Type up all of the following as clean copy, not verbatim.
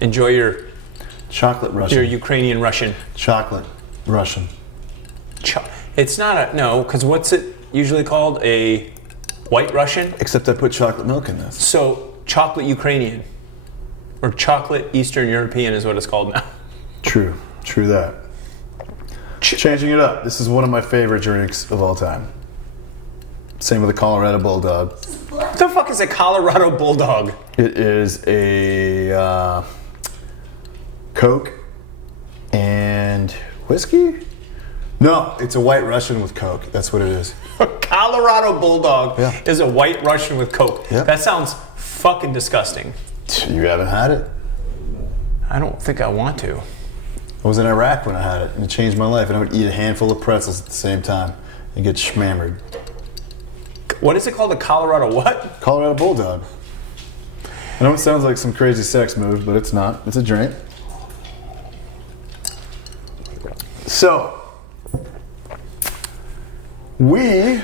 Enjoy your Chocolate Russian. your Ukrainian Russian. Chocolate Russian. It's not because what's it usually called? A White Russian? Except I put chocolate milk in this. So, chocolate Ukrainian. Or chocolate Eastern European is what it's called now. True that. Changing it up. This is one of my favorite drinks of all time. Same with the Colorado Bulldog. What the fuck is a Colorado Bulldog? It is a Coke and whiskey? No, it's a White Russian with Coke. That's what it is. A Colorado Bulldog is a White Russian with Coke. Yeah. That sounds fucking disgusting. You haven't had it? I don't think I want to. I was in Iraq when I had it, and it changed my life. And I would eat a handful of pretzels at the same time and get schmammered. What is it called? A Colorado what? Colorado Bulldog. I know it sounds like some crazy sex move, but it's not. It's a drink. So, we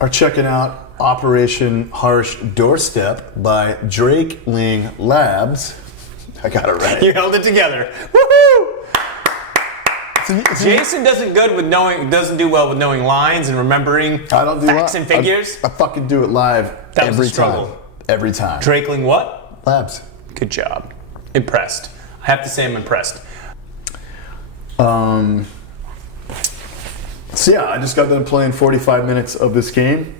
are checking out Operation Harsh Doorstep by Drakeling Labs. I got it right. You held it together. Woohoo! Jason doesn't do well with knowing lines and remembering facts and figures. I fucking do it live every time. Every time. Drakeling what? Labs. Good job. Impressed. I have to say I'm impressed. So yeah, I just got done playing 45 minutes of this game.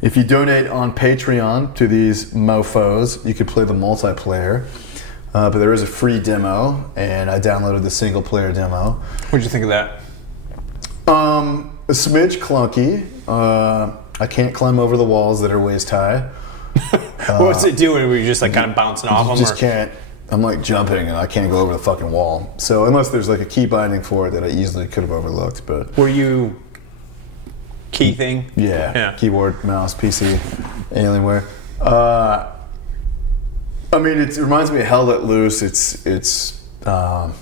If you donate on Patreon to these mofos, you could play the multiplayer. But there is a free demo, and I downloaded the single player demo. What'd you think of that? A smidge clunky. I can't climb over the walls that are waist high. What's it doing? Were you just like kind of bouncing off them? Just can't. I'm like jumping and I can't go over the fucking wall. So unless there's like a key binding for it that I easily could have overlooked, but. Were you key thing? Yeah. Keyboard, mouse, PC, Alienware. I mean, it reminds me of Hell Let Loose. It's kind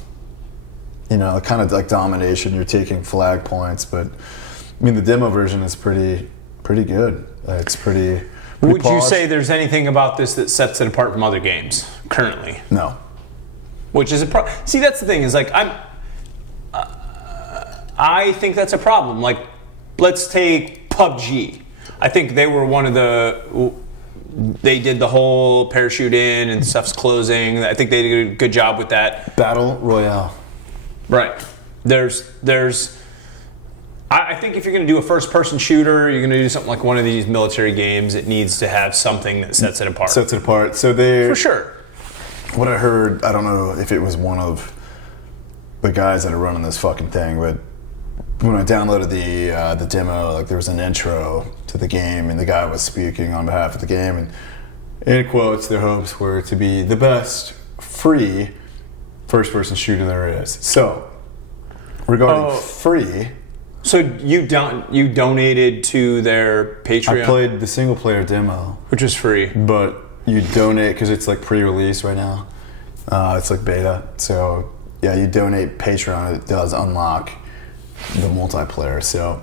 of like domination. You're taking flag points, but I mean, the demo version is pretty good. It's pretty Would polished. you say there's anything about this that sets it apart from other games currently? No. Which is a problem. See, that's the thing. Is like I think that's a problem. Like, let's take PUBG. I think they were one of the. They did the whole parachute in and stuff's closing. I think they did a good job with that. Battle Royale. Right. I think if you're going to do a first-person shooter, you're going to do something like one of these military games, it needs to have something that sets it apart. Sets it apart. So they. For sure. What I heard, I don't know if it was one of the guys that are running this fucking thing, but when I downloaded the demo, like there was an intro to the game, and the guy was speaking on behalf of the game, and in quotes, their hopes were to be the best free first-person shooter there is. So, regarding free. So you donated to their Patreon? I played the single-player demo, which was free, but you donate because it's like pre-release right now. It's like beta, so yeah, you donate Patreon. It does unlock the multiplayer. So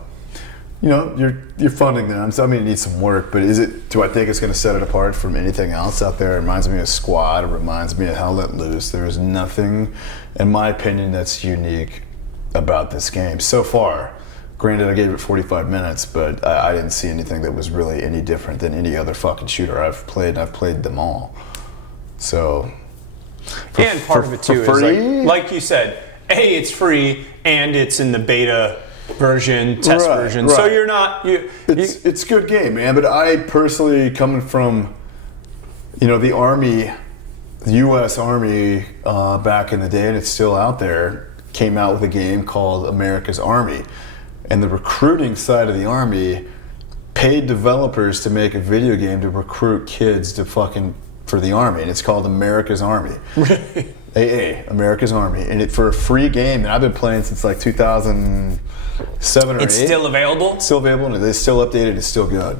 you're funding them. So I mean, it needs some work, but do I think it's going to set it apart from anything else out there? It reminds me of Squad. It reminds me of Hell Let Loose. There is nothing, in my opinion, that's unique about this game so far. Granted, I gave it 45 minutes, but I didn't see anything that was really any different than any other fucking shooter I've played, and I've played them all. So, and part of it too is like you said, A, it's free, and it's in the beta version, test version. Right. So you're not it's a good game, man. But I personally, coming from the Army, the U.S. Army back in the day, and it's still out there, came out with a game called America's Army. And the recruiting side of the Army paid developers to make a video game to recruit kids for the Army, and it's called America's Army. AA, America's Army, and for a free game that I've been playing since like 2007 or 8. It's still available? It's still available, and it's still updated, it's still good.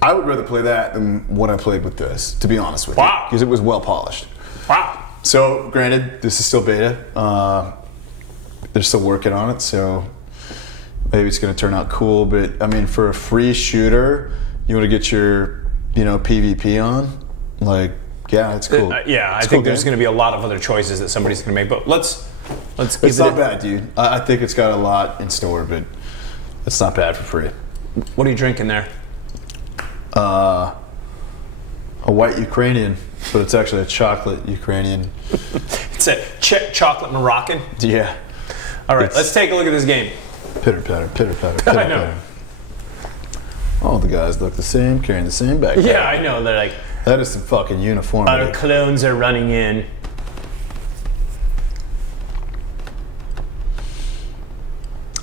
I would rather play that than what I played with this, to be honest with you. Because it was well polished. Wow. So, granted, this is still beta. They're still working on it, so maybe it's going to turn out cool, but I mean, for a free shooter, you want to get your, PvP on, like Yeah, it's cool. Yeah, It's I think cool there's game. going to be a lot of other choices that somebody's going to make. But let's give It's it not bad, dude. I think it's got a lot in store, but it's not bad for free. What are you drinking there? A white Ukrainian, but it's actually a chocolate Ukrainian. It's a chocolate Moroccan. Yeah. All right, It's- let's take a look at this game. Pitter patter, pitter patter, pitter I know. patter. All the guys look the same, carrying the same backpack. Yeah, I know. They're like, That is some fucking our uniformity. clones are running in.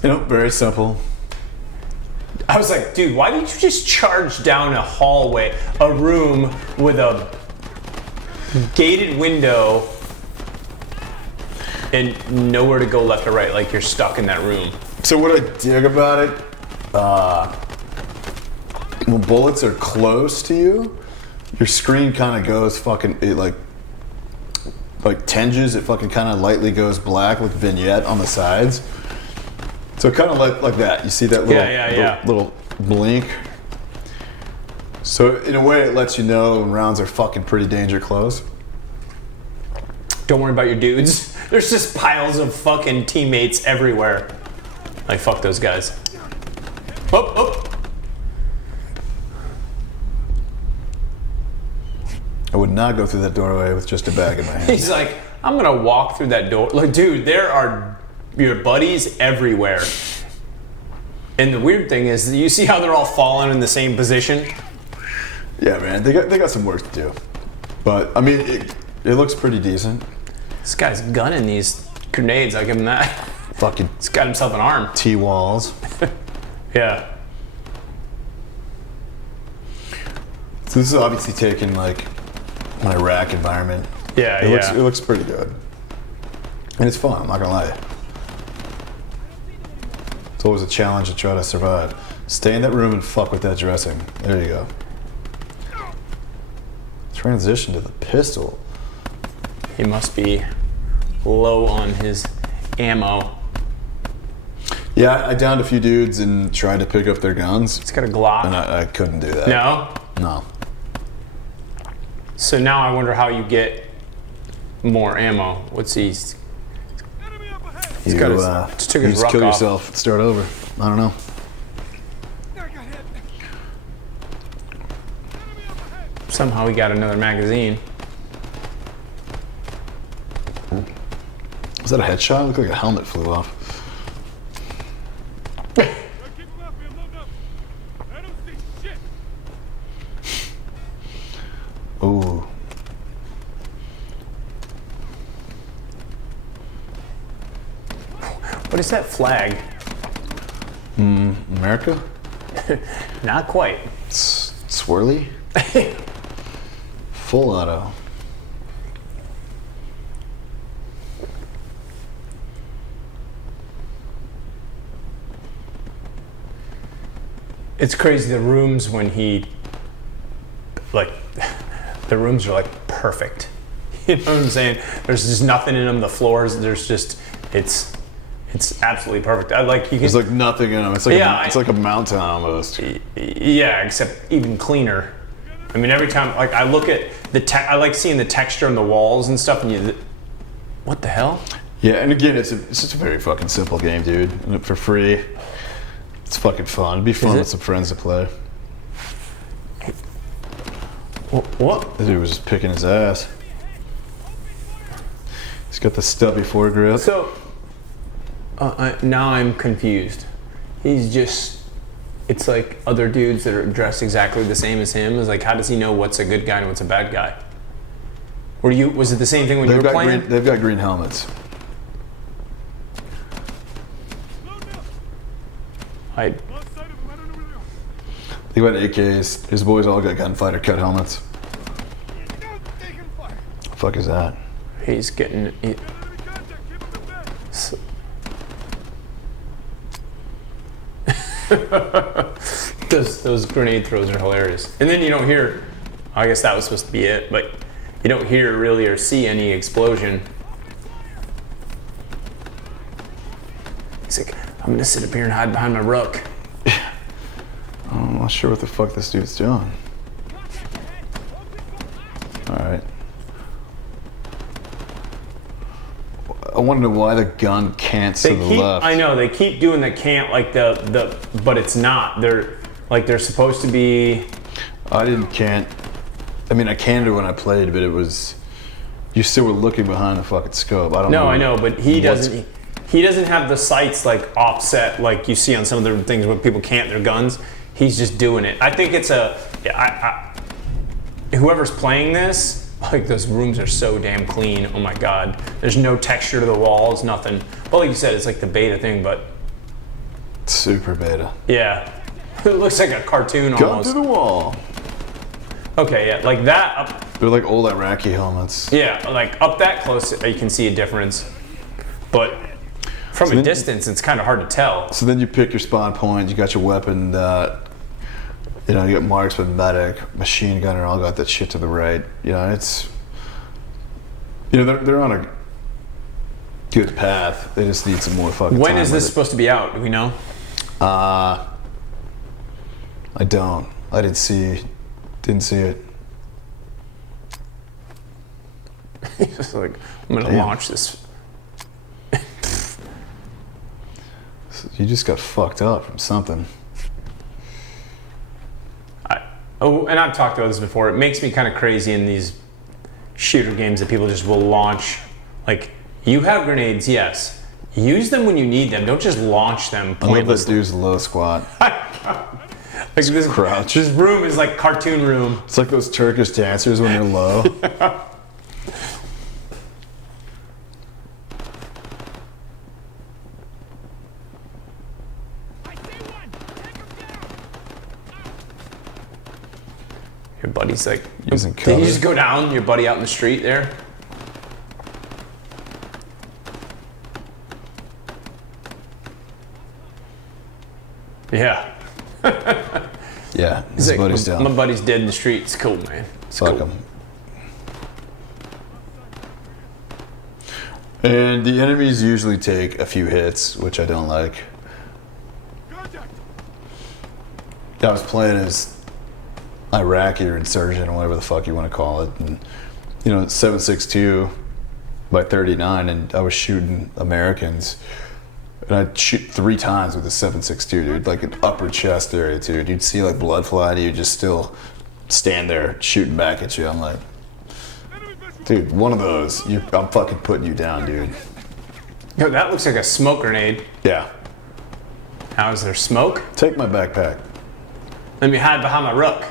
You know, very simple. I was like, dude, why did you just charge down a hallway, a room with a gated window and nowhere to go left or right? Like you're stuck in that room. So what I dig about it, when bullets are close to you, your screen kind of goes fucking, it like tinges, it fucking kind of lightly goes black with vignette on the sides. So kind of like that. You see that little, Yeah. little blink? So in a way it lets you know when rounds are fucking pretty danger close. Don't worry about your dudes. There's just piles of fucking teammates everywhere. Like, fuck those guys. Oh. I would not go through that doorway with just a bag in my hand. He's like, I'm gonna walk through that door. Like, dude, there are your buddies everywhere. And the weird thing is, you see how they're all falling in the same position? Yeah, man, they got some work to do. But, I mean, it looks pretty decent. This guy's gunning these grenades. I'll give him that. Fucking He's got himself an arm. T-walls. Yeah. So this is obviously taken like an Iraq environment. Yeah, It looks pretty good. And it's fun, I'm not gonna lie. It's always a challenge to try to survive. Stay in that room and fuck with that dressing. There you go. Transition to the pistol. He must be low on his ammo. Yeah, I downed a few dudes and tried to pick up their guns. He's got a Glock. And I couldn't do that. No? No. So now I wonder how you get more ammo. What's he? You got his- just took his just ruck kill off. yourself and start over. I don't know. Somehow he got another magazine. Was that a headshot? It looked like a helmet flew off. Ooh. What is that flag? America? Not quite. Swirly? Full auto. It's crazy the rooms when he, like, the rooms are like perfect. You know what I'm saying? There's just nothing in them. The floors, there's just, it's absolutely perfect. I like you can. There's like nothing in them. It's like Yeah, it's like a mountain almost. Yeah, except even cleaner. I mean, every time, like, I look at I like seeing the texture on the walls and stuff. And what the hell? Yeah, and again, it's just a very fucking simple game, dude. And for free, it's fucking fun. It'd be fun it? with some friends to play. What? This dude was just picking his ass. He's got the stubby foregrip. So now I'm confused. He's just. It's like other dudes that are dressed exactly the same as him. Is like, how does he know what's a good guy and what's a bad guy? Was it the same thing when you were playing? They've got green helmets. I They got AKs. His boys all got gunfighter cut helmets. The fuck is that? he's getting. Those grenade throws are hilarious. And then you don't hear. I guess that was supposed to be it, but you don't hear really or see any explosion. He's like, I'm gonna sit up here and hide behind my rook. I'm not sure what the fuck this dude's doing. Alright. want to know why the gun can't to the left. I know they keep doing the can't like but it's not. They're supposed to be. I can't. I mean, I canned it when I played, but it was. You still were looking behind the fucking scope. I don't know. No, I know, but he doesn't. He doesn't have the sights like offset like you see on some of the things where people can't their guns. He's just doing it. I think it's whoever's playing this, like those rooms are so damn clean. Oh my god, there's no texture to the walls, nothing. Well, like you said, it's like the beta thing, but super beta. Yeah, it looks like a cartoon Gun almost. to the wall. Okay, yeah, like that. They're like old Iraqi helmets. Yeah, like up that close, you can see a difference, but from a distance, it's kind of hard to tell. So then you pick your spawn point. You got your weapon. You got marksman, medic, machine gunner. All got that shit to the right. It's. They're on a good path. They just need some more fucking. When time is this supposed to be out? Do we know? I don't. I didn't see it. He's just like, I'm gonna launch this. You just got fucked up from something. And I've talked about this before. It makes me kind of crazy in these shooter games that people just will launch. Like, you have grenades, yes. Use them when you need them. Don't just launch them pointlessly. I love that dude's low squat. Like this crouch. This room is like cartoon room. It's like those Turkish dancers when they're low. Your buddy's like, using did cover. you just go down your buddy out in the street there? Yeah. Yeah, He's like, buddy's down. My buddy's dead in the street. It's cool, man. It's Fuck cool. him. And the enemies usually take a few hits, which I don't like. I was playing as Iraqi or insurgent or whatever the fuck you want to call it. And, 7.62 by 39, and I was shooting Americans. And I'd shoot 3 times with a 7.62, dude. Like an upper chest area, dude. You'd see like blood fly to you, just still stand there shooting back at you. I'm like, dude, one of those, I'm fucking putting you down, dude. Yo, that looks like a smoke grenade. Yeah. How is there smoke? Take my backpack. Let me hide behind my rook.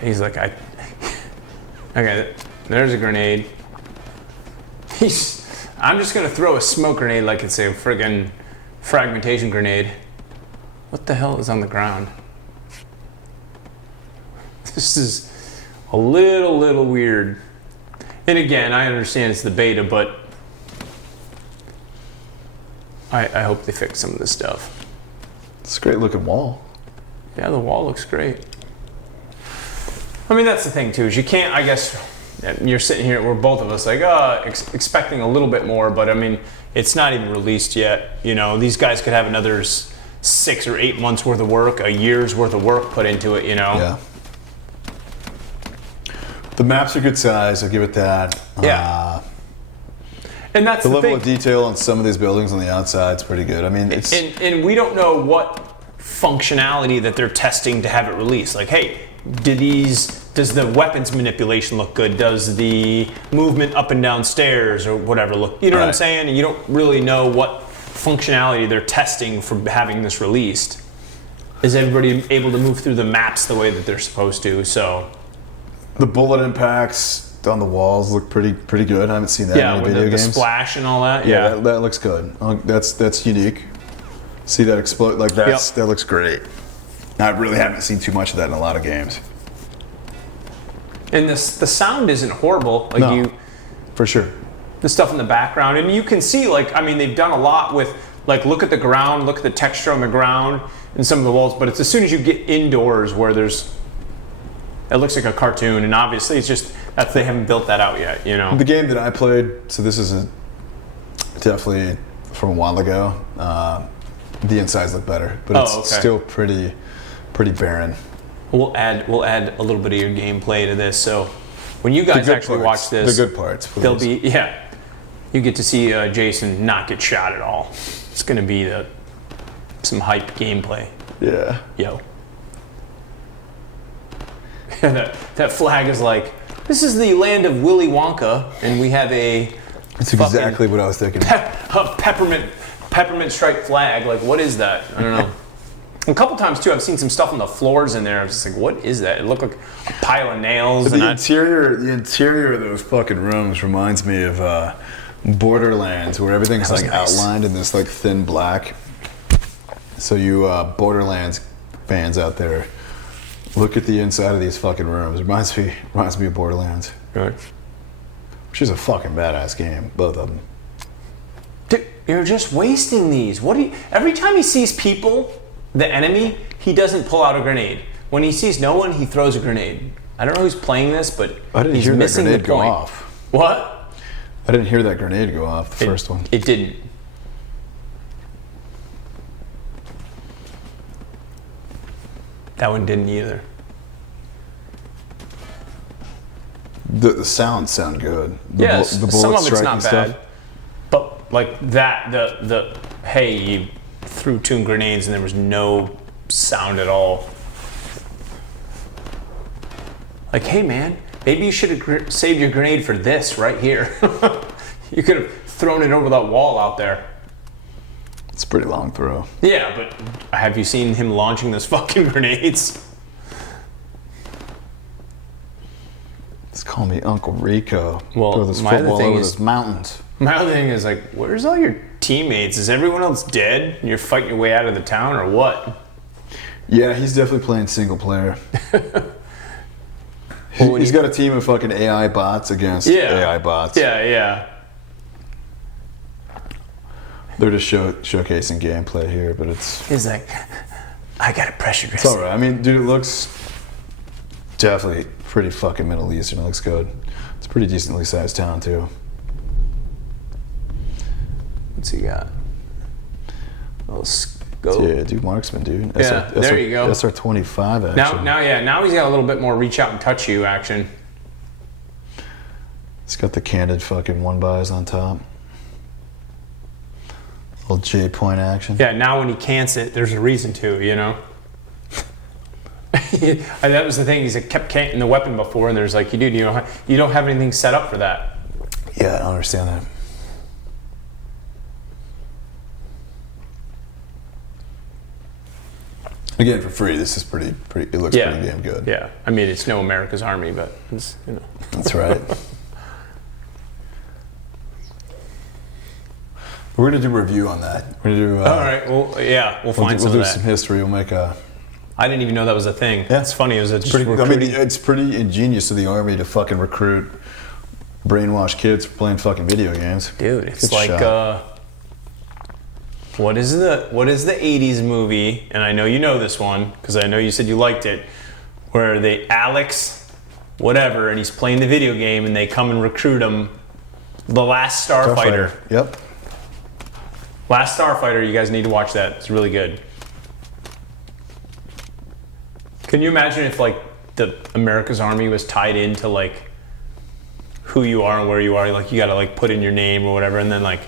He's like, okay, there's a grenade. I'm just gonna throw a smoke grenade like it's a friggin' fragmentation grenade. What the hell is on the ground? This is a little weird. And again, I understand it's the beta, but I hope they fix some of this stuff. It's a great looking wall. Yeah, the wall looks great. I mean, that's the thing too, is you can't, I guess, you're sitting here, we're both of us like, expecting a little bit more, but I mean, it's not even released yet. These guys could have another 6 or 8 months worth of work, a year's worth of work put into it, Yeah. The maps are good size, I'll give it that. Yeah. And that's the the level thing. of detail on some of these buildings on the outside is pretty good. I mean, it's and we don't know what functionality that they're testing to have it released. Like, hey, does the weapons manipulation look good? Does the movement up and down stairs or whatever look, you know what I'm saying? And you don't really know what functionality they're testing for having this released. Is everybody able to move through the maps the way that they're supposed to? So the bullet impacts on the walls look pretty good. I haven't seen that in any video the games. splash and all that. Yeah, that looks good. That's unique. See that explode like that looks great. I really haven't seen too much of that in a lot of games. And the sound isn't horrible. Like No, for sure. The stuff in the background, and you can see, like, I mean, they've done a lot with, like, look at the ground, look at the texture on the ground and some of the walls, but it's as soon as you get indoors where it looks like a cartoon, and obviously it's just that they haven't built that out yet, The game that I played, so this is definitely from a while ago. The insides look better, but it's still pretty barren. We'll add a little bit of your gameplay to this, so when you guys actually watch this, the good parts, they'll be you get to see Jason not get shot at all. It's going to be some hype gameplay. Yeah. Yo. And that flag is like, this is the land of Willy Wonka, and we have That's exactly what I was thinking. a peppermint striped flag. Like, what is that? I don't know. A couple times too, I've seen some stuff on the floors in there. I was just like, what is that? It looked like a pile of nails. The interior of those fucking rooms reminds me of Borderlands, where everything's like nice. outlined in this like thin black. So you Borderlands fans out there, look at the inside of these fucking rooms. It reminds me of Borderlands. Right. Which is a fucking badass game, both of them. Dude, you're just wasting these. Every time he sees people, the enemy, he doesn't pull out a grenade. When he sees no one, he throws a grenade. I don't know who's playing this, but I didn't he's hear that missing grenade the go point. off. What? I didn't hear that grenade go off, the first one. It didn't. That one didn't either. The sounds sound good. Yes, the bullet some of it's striking not stuff. bad. But like that, the hey, you threw 2 grenades and there was no sound at all. Like, hey man, maybe you should have saved your grenade for this right here. You could have thrown it over that wall out there. It's a pretty long throw. Yeah, but have you seen him launching those fucking grenades? Just call me Uncle Rico. Well, throw this my other football thing over is- those mountains. My other thing is like, where's all your teammates? Is everyone else dead and you're fighting your way out of the town or what? Yeah, he's definitely playing single player. Well, He's got a team of fucking AI bots against AI bots. Yeah. They're just showcasing gameplay here, but it's He's like, I got a pressure it's grenade. all right. I mean, dude, it looks definitely pretty fucking Middle Eastern. It looks good. It's a pretty decently sized town too. What's he got? Little scope. Yeah, dude, marksman, dude. Yeah, there you go. SR-25 action. Now he's got a little bit more reach out and touch you action. It's got the candid fucking one buys on top. Little J point action. Yeah, now when he cants it, there's a reason to, you know? And that was the thing, he's kept canting the weapon before, and there's like, dude, you don't have anything set up for that. Yeah, I don't understand that. Again, for free, this is pretty. It looks pretty damn good. Yeah, I mean, it's no America's Army, but it's, you know. That's right. We're gonna do a review on that. We're gonna do. All right, well, yeah, we'll find some We'll of do that. some history. We'll make a. I didn't even know that was a thing. Yeah. It's funny. It was just Pretty, I mean, recruiting. it's pretty ingenious of the army to fucking recruit brainwashed kids for playing fucking video games. Dude, it's Good like shot. what is the 80s movie, and I know you know this one because I know you said you liked it, where they Alex whatever and he's playing the video game and they come and recruit him. The Last Starfighter. Yep. Last Starfighter, you guys need to watch that. It's really good. Can you imagine if like the America's Army was tied into like who you are and where you are? Like you gotta like put in your name or whatever, and then like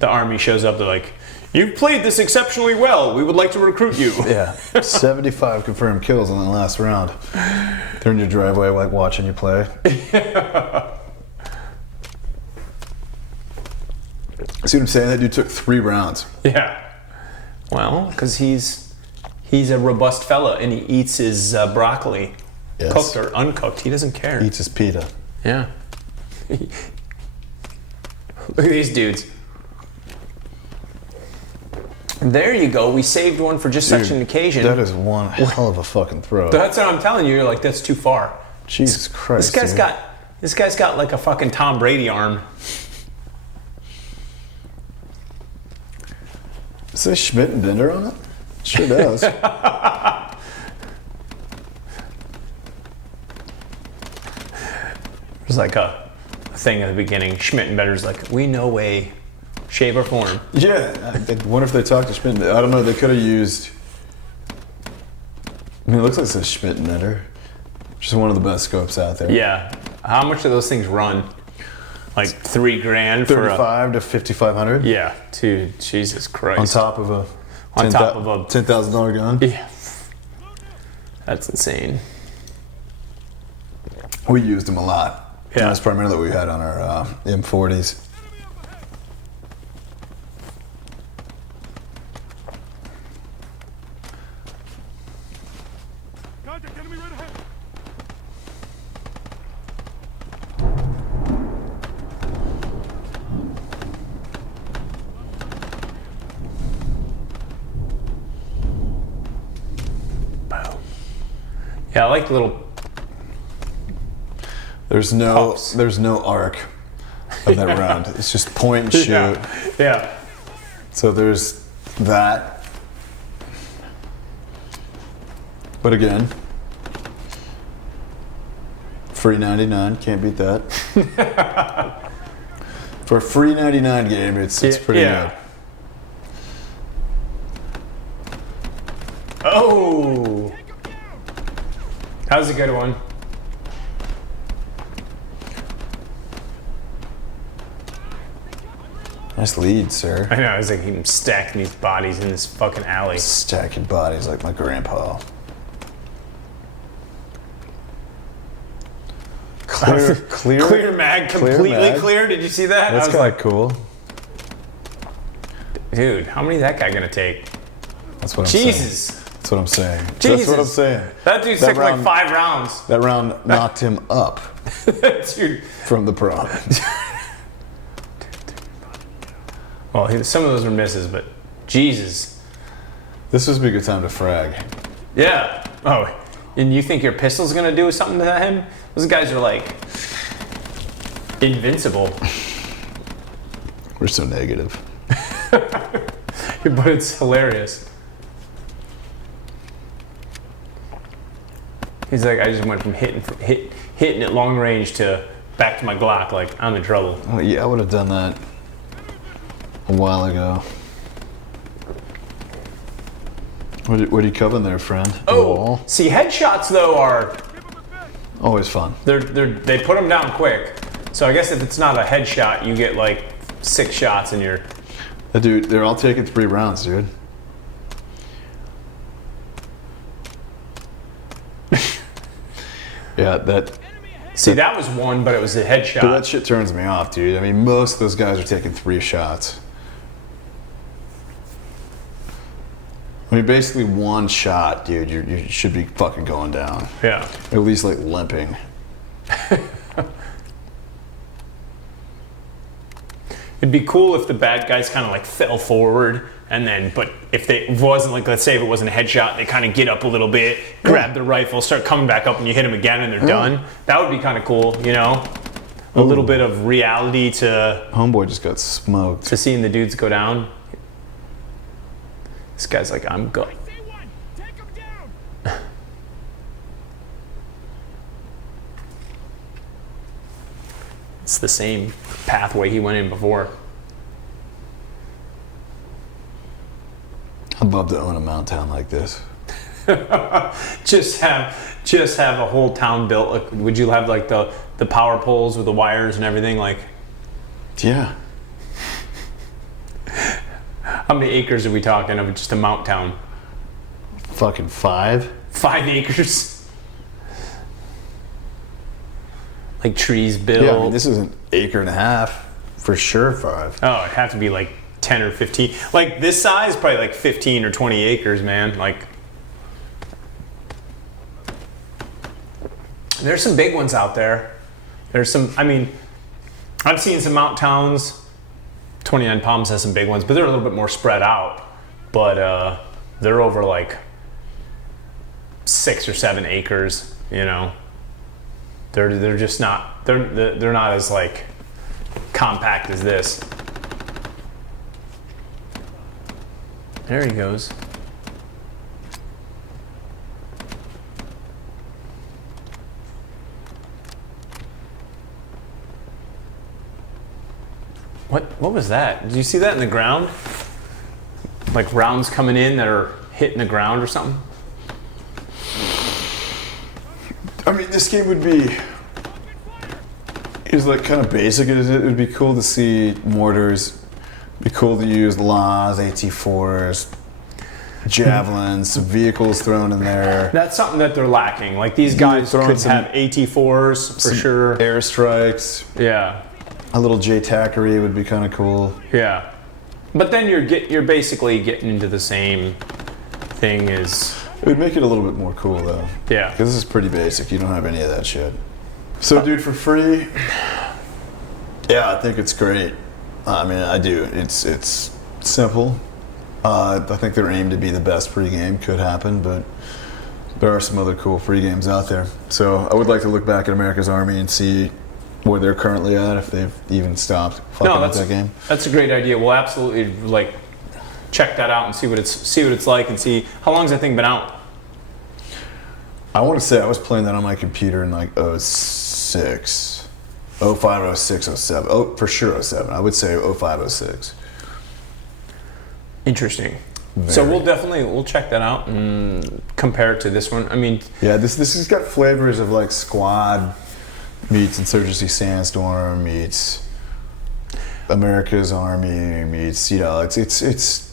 the army shows up, they're like, you've played this exceptionally well. We would like to recruit you. Yeah. 75 confirmed kills in the last round. They're in your driveway, like watching you play. See what I'm saying? That dude took 3 rounds. Yeah. Well, because he's a robust fella and he eats his broccoli, Yes. cooked or uncooked. He doesn't care. Eats his pita. Yeah. Look at these dudes. There you go. We saved one for just such Dude, an occasion. That is one hell of a fucking throw. That's what I'm telling you. You're like, that's too far. Jesus Christ. This dude. guy's got like a fucking Tom Brady arm. Does it say Schmidt and Bender on it? It sure does. There's like a thing at the beginning. Schmidt and Better's like, we no way, shape or form. Yeah. I wonder if they talked to Schmidt. I don't know. They could have used. I mean, it looks like it says Schmidt and Bender. Which is one of the best scopes out there. Yeah. How much do those things run? like $3,000 for a 35 to 5,500. yeah, dude, Jesus Christ. On top of a $10,000 gun. Yeah, that's insane. We used them a lot. Yeah. That's primarily what we had on our M40s. Contact enemy right ahead. Boom. Yeah, I like the little. There's no arc of that round. It's just point and shoot. Yeah. So there's that. But again, free 99, can't beat that. For a free 99 game, it's pretty good. Oh, that was a good one. Nice lead, sir. I know. I was like, I'm stacking these bodies in this fucking alley. Stacking bodies like my grandpa. Clear mag, completely mag. clear. Did you see that? That's I was kind like, of cool. dude, how many is that guy gonna take? That's what I'm saying. Jesus. That's what I'm saying. Jesus. That's what I'm saying. That dude took like 5 rounds. That round knocked him up Dude. from the prom. Well, some of those were misses, but Jesus. This would be a good time to frag. Yeah. Oh, and you think your pistol's gonna do something to him? Those guys are like invincible. We're so negative. But it's hilarious. He's like, I just went from hitting at long range to back to my Glock. Like, I'm in trouble. Oh, yeah, I would have done that a while ago. What are you covering there, friend? Oh, Wall? see, headshots though are Always fun. they put them down quick. So I guess if it's not a headshot, you get like 6 shots and you're. Dude, they're all taking 3 rounds, dude. Yeah, that. See, that was one, but it was a headshot. Dude, that shit turns me off, dude. I mean, most of those guys are taking 3 shots. I mean, basically one shot, dude. You should be fucking going down. Yeah. At least like limping. It'd be cool if the bad guys kind of like fell forward and then, but if it wasn't like, let's say if it wasn't a headshot, they kind of get up a little bit, grab the rifle, start coming back up, and you hit them again and they're done. That would be kind of cool, you know? A little bit of reality to Homeboy just got smoked. seeing the dudes go down. This guy's like, I'm going. See one. Take him down. It's the same pathway he went in before. I'd love to own a mountain town like this. Just have a whole town built. Like, would you have like the power poles with the wires and everything? Like, Yeah. how many acres are we talking of just a mountain town? Fucking 5. 5 acres. Like trees built. Yeah, I mean, this is an acre and a half. For sure 5. Oh, it'd have to be like 10 or 15. Like this size, probably like 15 or 20 acres, man. Like, there's some big ones out there. There's some, I mean, I've seen some mountain towns. 29 Palms has some big ones, but they're a little bit more spread out. But they're over like 6 or 7 acres, you know. They're just not, they're not as like compact as this. There he goes. What was that? Did you see that in the ground? Like rounds coming in that are hitting the ground or something? I mean, this game would be is like kind of basic as it would be cool to see mortars. Be cool to use LAs, AT4s, javelins, some vehicles thrown in there. That's something that they're lacking. Like these guys throwing could some- have AT4s for some sure. Airstrikes. Yeah, A little JTACery would be kind of cool. yeah. But then you're basically getting into the same thing as It would make it a little bit more cool though. yeah. Because this is pretty basic. You don't have any of that shit. So, dude, for free, yeah, I think it's great. I mean, I do. It's simple. I think they're aimed to be the best free game. Could happen, but there are some other cool free games out there. So I would like to look back at America's Army and see where they're currently at, if they've even stopped fucking with that game. That's a great idea. We'll absolutely like check that out and see what it's like and see how long has that thing been out. I want to say I was playing that on my computer in like 06, 05, 06, 07. Oh, for sure 07. I would say 05, 06. Interesting. So we'll check that out and compare it to this one. I mean, Yeah, this has got flavors of like Squad meets Insurgency Sandstorm meets America's Army meets, you know, it's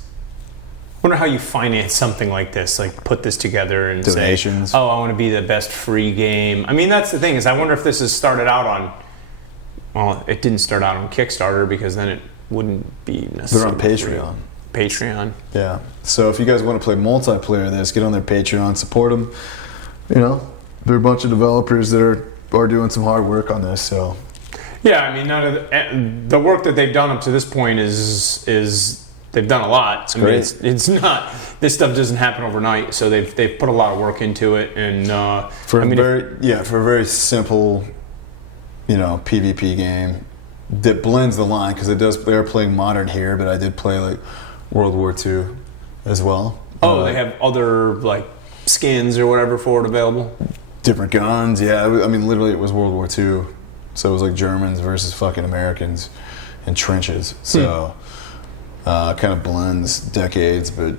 wonder how you finance something like this, like put this together and Donations. say, oh, I want to be the best free game. I mean, that's the thing is I wonder if this has started out on, well, it didn't start out on Kickstarter because then it wouldn't be they're necessarily on Patreon. Patreon. Yeah. So if you guys want to play multiplayer of this, get on their Patreon, support them. You know, there are a bunch of developers that are doing some hard work on this. So Yeah, I mean, none of the work that they've done up to this point is they've done a lot. I mean, great. it's not, this stuff doesn't happen overnight. So they've put a lot of work into it, and for I mean, for a very simple, you know, PvP game that blends the line because they are playing modern here, but I did play like World War II as well. they have other like skins or whatever for it available. Different guns, yeah. I mean, literally, it was World War II, so it was like Germans versus fucking Americans in trenches. So, kind of blends decades, but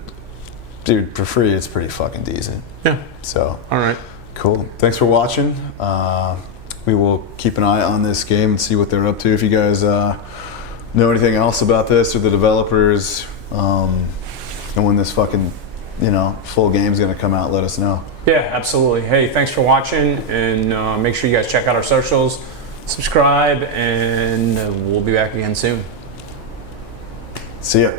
dude, for free, it's pretty fucking decent. Yeah. So, All right. cool. Thanks for watching. We will keep an eye on this game and see what they're up to. If you guys know anything else about this or the developers, and when this fucking, you know, full game's gonna come out, let us know. Yeah, absolutely. Hey, thanks for watching, and make sure you guys check out our socials, subscribe, and we'll be back again soon. See ya.